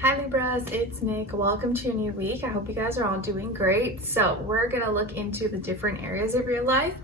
Hi Libras, it's Nick. Welcome to a new week. I hope you guys are all doing great. So we're gonna look into the different areas of your life,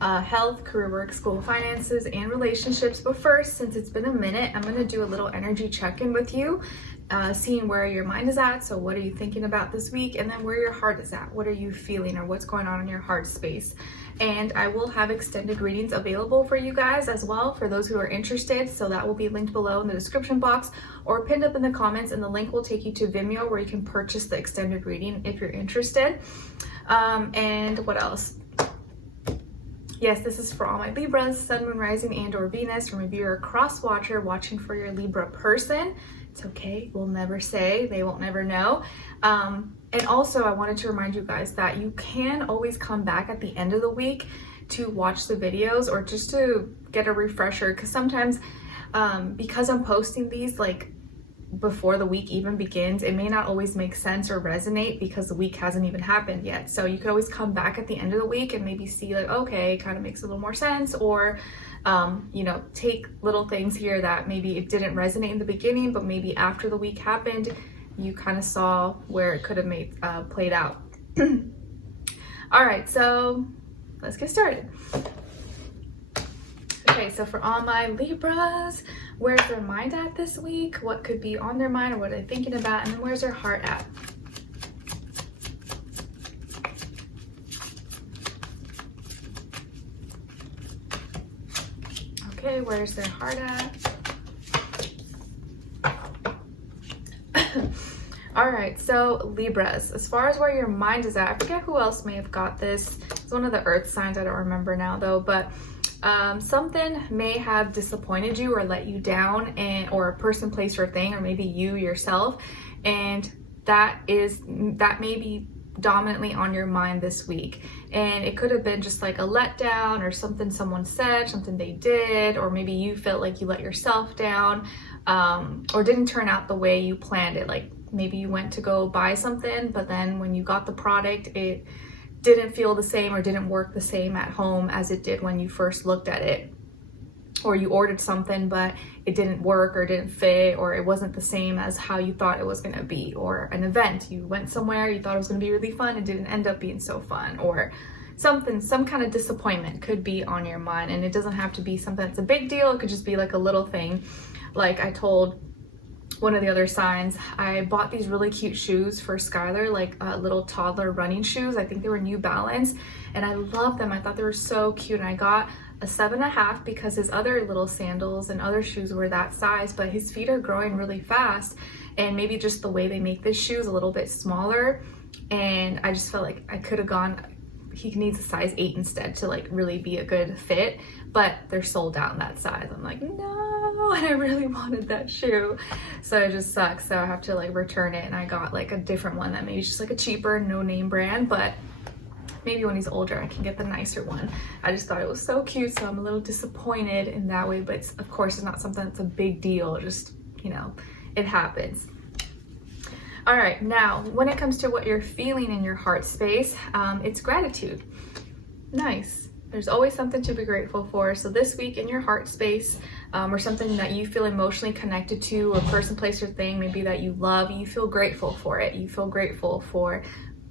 health, career, work, school, finances, and relationships. But first, since it's been a minute, I'm gonna do a little energy check-in with you, seeing where your mind is at. So what are you thinking about this week? And then where your heart is at. What are you feeling or what's going on in your heart space? And I will have extended readings available for you guys as well for those who are interested. So that will be linked below in the description box or pinned up in the comments, and the link will take you to Vimeo where you can purchase the extended reading if you're interested. And what else? Yes, this is for all my Libras, Sun, Moon, Rising, and or Venus. Or maybe you're a cross watcher watching for your Libra person. It's okay, we'll never say, they won't never know. And also I wanted to remind you guys that you can always come back at the end of the week to watch the videos or just to get a refresher, because sometimes because I'm posting these like before the week even begins, it may not always make sense or resonate because the week hasn't even happened yet. So you could always come back at the end of the week and maybe see like, okay, kind of makes a little more sense, or you know, take little things here that maybe it didn't resonate in the beginning, but maybe after the week happened, you kind of saw where it could have made played out. All right, so let's get started. Okay, so for all my Libras, where's their mind at this week? What could be on their mind, or what are they thinking about? And then where's their heart at? Okay, where's their heart at? All right, so Libras, as far as where your mind is at, I forget who else may have got this. It's one of the earth signs, I don't remember now though, but something may have disappointed you or let you down, or a person, place, or thing, or maybe you yourself, and that may be dominantly on your mind this week. And it could have been just like a letdown, or something someone said, something they did, or maybe you felt like you let yourself down, or didn't turn out the way you planned it. Like maybe you went to go buy something, but then when you got the product, it didn't feel the same or didn't work the same at home as it did when you first looked at it. Or you ordered something but it didn't work or didn't fit, or it wasn't the same as how you thought it was going to be. Or an event, you went somewhere, you thought it was going to be really fun, it didn't end up being so fun. Or something, some kind of disappointment could be on your mind. And it doesn't have to be something that's a big deal. It could just be like a little thing. Like I told one of the other signs, I bought these really cute shoes for Skylar, like little toddler running shoes. I think they were New Balance, and I love them. I thought they were so cute, and I got a 7.5 because his other little sandals and other shoes were that size, but his feet are growing really fast, and maybe just the way they make this shoe is a little bit smaller, and I just felt like I could have gone, he needs a size 8 instead to like really be a good fit, but they're sold out in that size. I'm like, no, and I really wanted that shoe, so it just sucks. So I have to like return it, and I got like a different one that maybe just like a cheaper no name brand, but maybe when he's older I can get the nicer one. I just thought it was so cute, so I'm a little disappointed in that way, but it's, of course it's not something that's a big deal, just, you know, it happens. All right, now when it comes to what you're feeling in your heart space, it's gratitude. Nice. There's always something to be grateful for. So this week in your heart space, or something that you feel emotionally connected to, a person, place, or thing maybe that you love, you feel grateful for it. You feel grateful for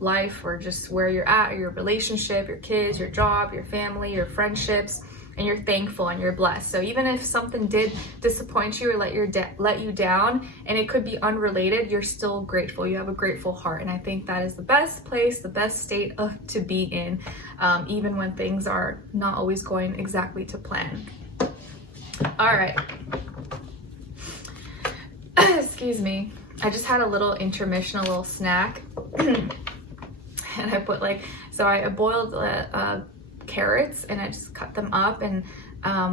life, or just where you're at, or your relationship, your kids, your job, your family, your friendships, and you're thankful and you're blessed. So even if something did disappoint you or let you down, and it could be unrelated, you're still grateful. You have a grateful heart, and I think that is the best place, the best state to be in, even when things are not always going exactly to plan. All right. Excuse me. I just had a little intermission, a little snack, and I put like, so I boiled carrots, and I just cut them up, and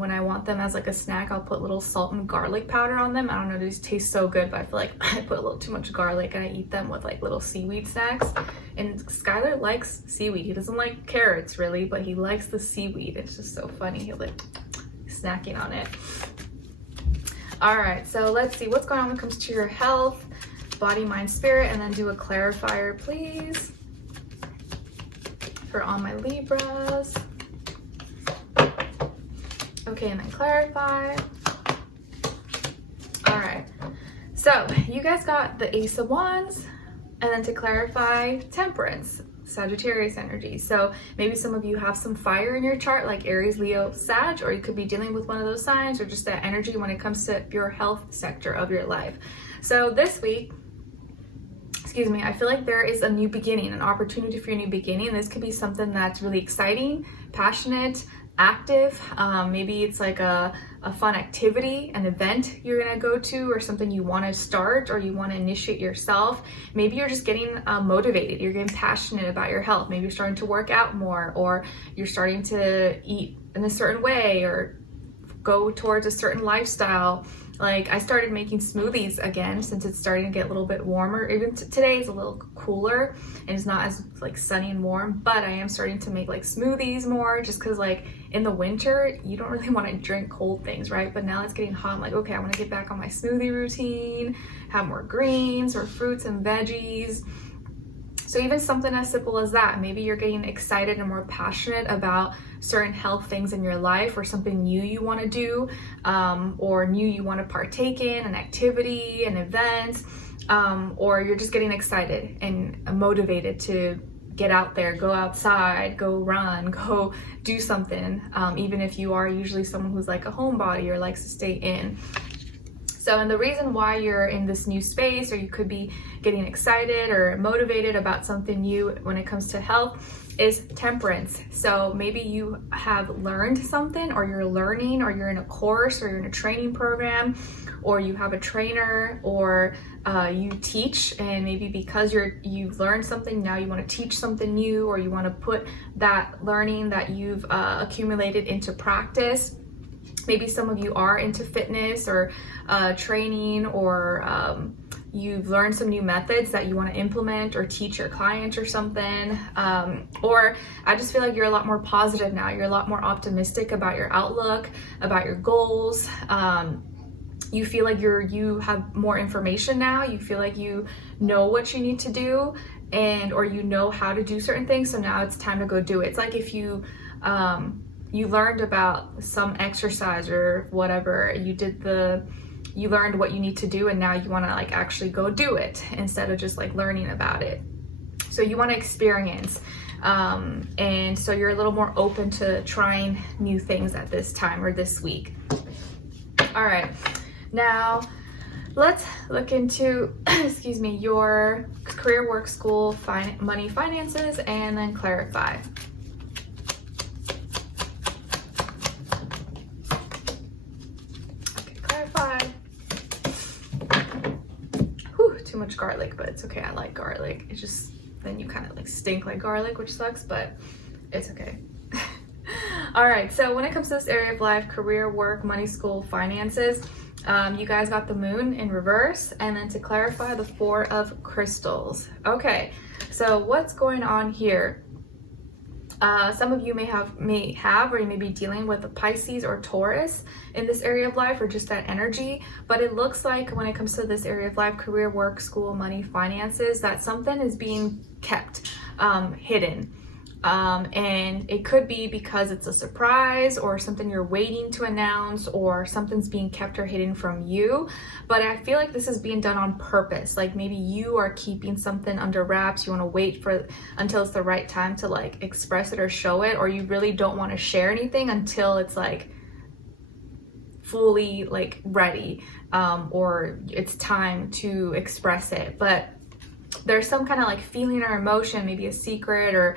when I want them as like a snack, I'll put little salt and garlic powder on them. I don't know, these taste so good, but I feel like I put a little too much garlic, and I eat them with like little seaweed snacks. And Skylar likes seaweed. He doesn't like carrots really, but he likes the seaweed. It's just so funny. He'll like snacking on it. All right, so let's see what's going on when it comes to your health, body, mind, spirit, and then do a clarifier, please, for all my Libras. Okay, and then clarify. All right, So you guys got the Ace of Wands, and then to clarify, Temperance, Sagittarius energy. So maybe some of you have some fire in your chart, like Aries, Leo, Sag, or you could be dealing with one of those signs, or just that energy when it comes to your health sector of your life. So this week, I feel like there is a new beginning, an opportunity for a new beginning. This could be something that's really exciting, passionate, active. Maybe it's like a fun activity, an event you're gonna go to, or something you want to start or you want to initiate yourself. Maybe you're just getting motivated, you're getting passionate about your health. Maybe you're starting to work out more, or you're starting to eat in a certain way, or go towards a certain lifestyle. Like I started making smoothies again since it's starting to get a little bit warmer. Even today is a little cooler and it's not as like sunny and warm, but I am starting to make like smoothies more, just because like in the winter you don't really want to drink cold things, right? But now it's getting hot, I'm like, okay, I want to get back on my smoothie routine, have more greens or fruits and veggies. So even something as simple as that, maybe you're getting excited and more passionate about certain health things in your life, or something new you want to do, or new you want to partake in, an activity, an event, or you're just getting excited and motivated to get out there, go outside, go run, go do something, even if you are usually someone who's like a homebody or likes to stay in. So, and the reason why you're in this new space, or you could be getting excited or motivated about something new when it comes to health, is Temperance. So maybe you have learned something, or you're learning, or you're in a course, or you're in a training program, or you have a trainer, or you teach, and maybe because you've learned something, now you want to teach something new, or you want to put that learning that you've accumulated into practice. Maybe some of you are into fitness or training, or you've learned some new methods that you want to implement or teach your clients or something. Or I just feel like you're a lot more positive now. You're a lot more optimistic about your outlook, about your goals. You feel like you have more information now. You feel like you know what you need to do, or you know how to do certain things. So now it's time to go do it. It's like if you learned about some exercise or whatever, you learned what you need to do, and now you want to like actually go do it instead of just like learning about it. So you want to experience, and so you're a little more open to trying new things at this time, or this week. All right, now let's look into your career, work, school, money, finances, and then clarify. Too much garlic, but it's okay. I like garlic. It's just then you kind of like stink like garlic, which sucks, but it's okay. All right, so when it comes to this area of life, career, work, money, school, finances, you guys got the moon in reverse, and then to clarify, the Four of Crystals. Okay, so what's going on here? Some of you may have, or you may be dealing with a Pisces or Taurus in this area of life, or just that energy. But it looks like when it comes to this area of life, career, work, school, money, finances, that something is being kept hidden. And it could be because it's a surprise, or something you're waiting to announce, or something's being kept or hidden from you. But I feel like this is being done on purpose. Like maybe you are keeping something under wraps. You want to wait until it's the right time to like express it or show it, or you really don't want to share anything until it's like fully like ready, or it's time to express it. But there's some kind of like feeling or emotion, maybe a secret, or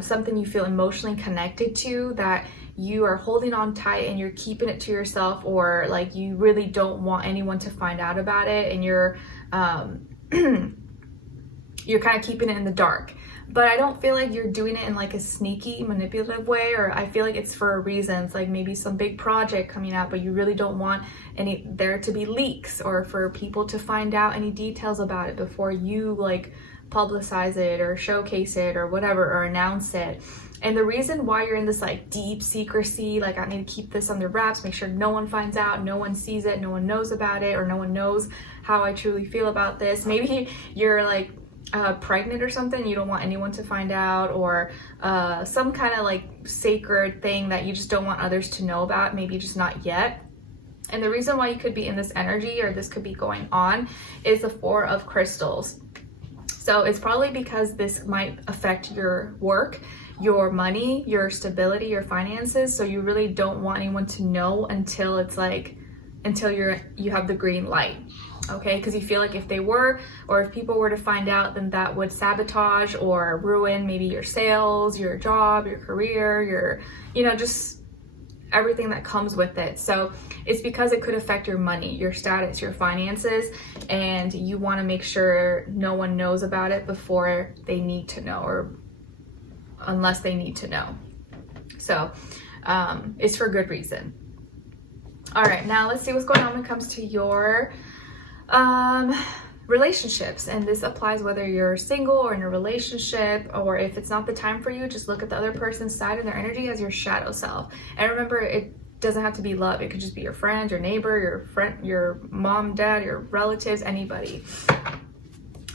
something you feel emotionally connected to, that you are holding on tight and you're keeping it to yourself, or like you really don't want anyone to find out about it, and you're you're kind of keeping it in the dark. But I don't feel like you're doing it in like a sneaky, manipulative way, or I feel like it's for a reason. It's like maybe some big project coming out, but you really don't want there to be leaks, or for people to find out any details about it before you like publicize it or showcase it or whatever, or announce it. And the reason why you're in this like deep secrecy, like I need to keep this under wraps, make sure no one finds out, no one sees it, no one knows about it, or no one knows how I truly feel about this. Maybe you're like pregnant or something, you don't want anyone to find out, or some kind of like sacred thing that you just don't want others to know about, maybe just not yet. And the reason why you could be in this energy, or this could be going on, is the Four of Crystals. So it's probably because this might affect your work, your money, your stability, your finances. So you really don't want anyone to know until it's like, until you have the green light. Okay, because you feel like if they were, or if people were to find out, then that would sabotage or ruin maybe your sales, your job, your career, your, you know, just everything that comes with it. So it's because it could affect your money, your status, your finances, and you want to make sure no one knows about it before they need to know, or unless they need to know. So it's for good reason. All right, now let's see what's going on when it comes to your relationships. And this applies whether you're single or in a relationship, or if it's not the time for you, just look at the other person's side and their energy as your shadow self. And remember, it doesn't have to be love. It could just be your friend, your neighbor, your friend, your mom, dad, your relatives, anybody.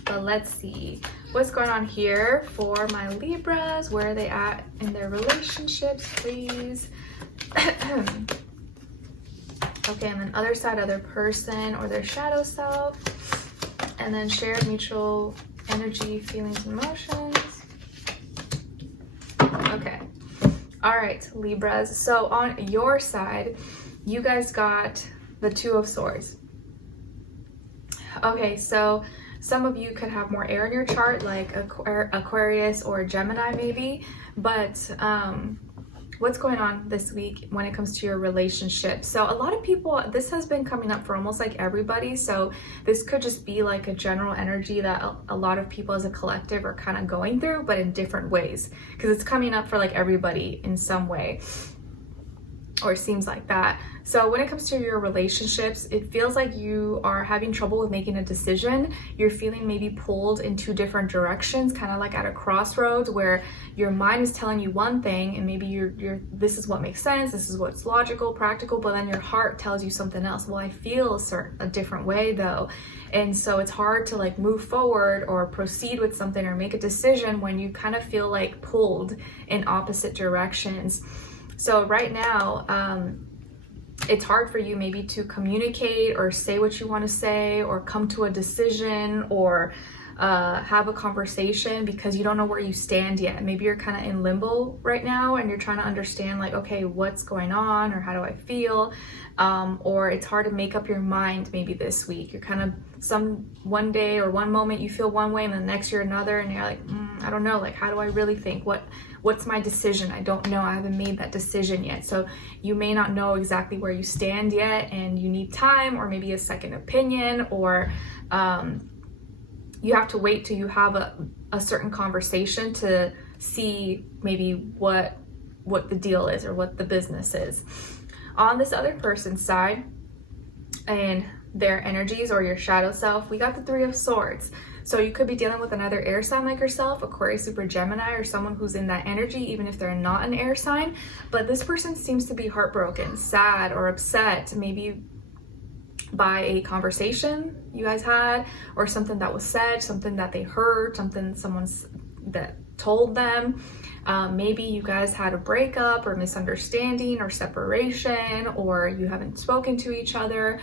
But let's see what's going on here for my Libras. Where are they at in their relationships, please? Okay, and then other side, other person or their shadow self. And then shared mutual energy, feelings, emotions. Okay. All right, Libras. So on your side, you guys got the Two of Swords. Okay, so some of you could have more air in your chart, like Aquarius or Gemini maybe. But what's going on this week when it comes to your relationship? So a lot of people, this has been coming up for almost like everybody. So this could just be like a general energy that a lot of people as a collective are kind of going through, but in different ways, because it's coming up for like everybody in some way, or it seems like that. So when it comes to your relationships, it feels like you are having trouble with making a decision. You're feeling maybe pulled in two different directions, kind of like at a crossroads, where your mind is telling you one thing, and maybe you're this is what makes sense, this is what's logical, practical, but then your heart tells you something else. Well, I feel a different way though. And so it's hard to like move forward or proceed with something or make a decision when you kind of feel like pulled in opposite directions. So right now, it's hard for you maybe to communicate or say what you want to say, or come to a decision, or have a conversation, because you don't know where you stand yet. Maybe you're kind of in limbo right now and you're trying to understand like, okay, what's going on, or how do I feel? Or it's hard to make up your mind maybe this week. You're kind of one day or one moment you feel one way, and the next you're another, and you're like, I don't know, like, how do I really think? What's my decision? I don't know. I haven't made that decision yet. So you may not know exactly where you stand yet, and you need time, or maybe a second opinion, or you have to wait till you have a certain conversation to see maybe what the deal is, or what the business is. On this other person's side and their energies, or your shadow self, we got the Three of Swords. So you could be dealing with another air sign like yourself, Aquarius, Libra, Gemini, or someone who's in that energy, even if they're not an air sign. But this person seems to be heartbroken, sad, or upset, maybe by a conversation you guys had, or something that was said, something that they heard, someone's that told them. Maybe you guys had a breakup, or misunderstanding, or separation, or you haven't spoken to each other.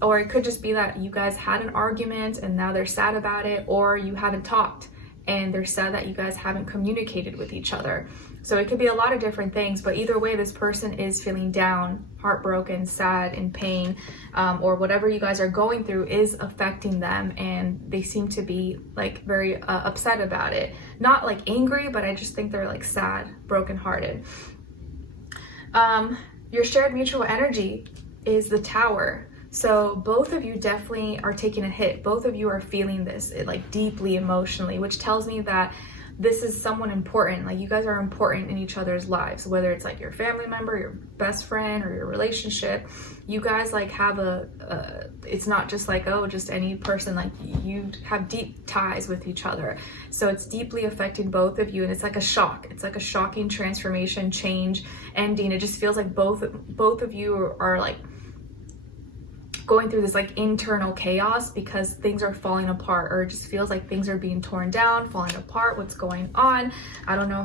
Or it could just be that you guys had an argument and now they're sad about it, or you haven't talked and they're sad that you guys haven't communicated with each other. So it could be a lot of different things, but either way, this person is feeling down, heartbroken, sad, in pain, or whatever you guys are going through is affecting them, and they seem to be like very upset about it. Not like angry, but I just think they're like sad, brokenhearted. Your shared mutual energy is the Tower. So both of you definitely are taking a hit. Both of you are feeling this like deeply emotionally, which tells me that this is someone important. Like, you guys are important in each other's lives, whether it's like your family member, your best friend, or your relationship. You guys like have it's not just like, oh, just any person. Like, you have deep ties with each other. So it's deeply affecting both of you, and it's like a shock. It's like a shocking transformation, change, ending. It just feels like both of you are like going through this like internal chaos, because things are falling apart, or it just feels like things are being torn down, falling apart. What's going on? I don't know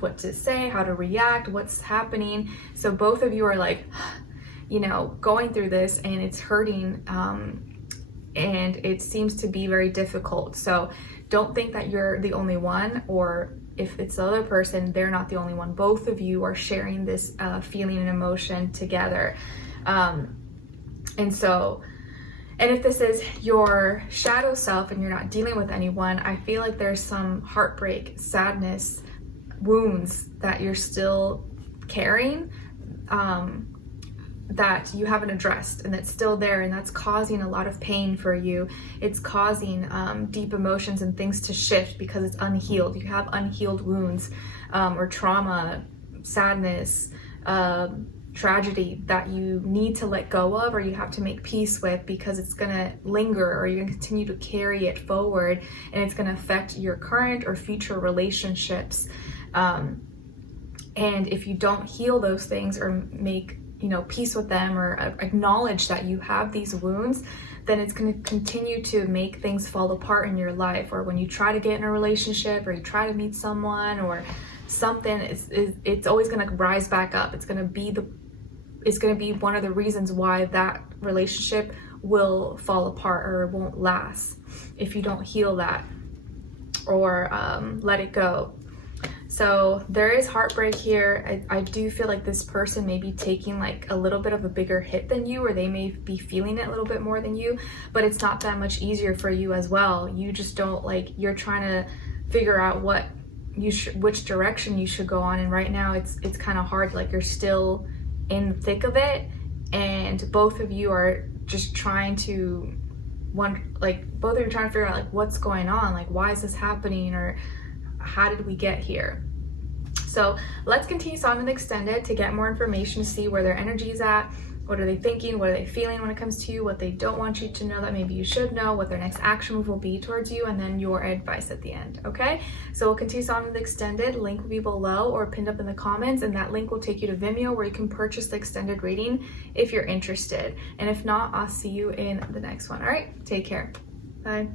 what to say, how to react, what's happening. So both of you are like you know, going through this and it's hurting, and it seems to be very difficult. So don't think that you're the only one, or if it's the other person, they're not the only one. Both of you are sharing this feeling and emotion together. And if this is your shadow self and you're not dealing with anyone, I feel like there's some heartbreak, sadness, wounds that you're still carrying, that you haven't addressed, and that's still there, and that's causing a lot of pain for you. It's causing deep emotions and things to shift because it's unhealed. You have unhealed wounds, or trauma, sadness, tragedy that you need to let go of, or you have to make peace with, because it's going to linger, or you're going to continue to carry it forward, and it's going to affect your current or future relationships. And if you don't heal those things or make, you know, peace with them, or acknowledge that you have these wounds, then it's going to continue to make things fall apart in your life. Or when you try to get in a relationship, or you try to meet someone or something, it's always going to rise back up. It's going to be one of the reasons why that relationship will fall apart or won't last, if you don't heal that or let it go. So there is heartbreak here. I do feel like this person may be taking like a little bit of a bigger hit than you, or they may be feeling it a little bit more than you, but it's not that much easier for you as well. You just don't, like, you're trying to figure out which direction you should go on, and right now it's kind of hard. Like, you're still in the thick of it, and both of you are just trying to figure out like what's going on, like why is this happening, or how did we get here? So let's continue on with extended to get more information, to see where their energy is at. What are they thinking? What are they feeling when it comes to you? What they don't want you to know that maybe you should know, what their next action move will be towards you, and then your advice at the end, okay? So we'll continue on with extended. Link will be below or pinned up in the comments, and that link will take you to Vimeo, where you can purchase the extended reading if you're interested. And if not, I'll see you in the next one. All right, take care. Bye.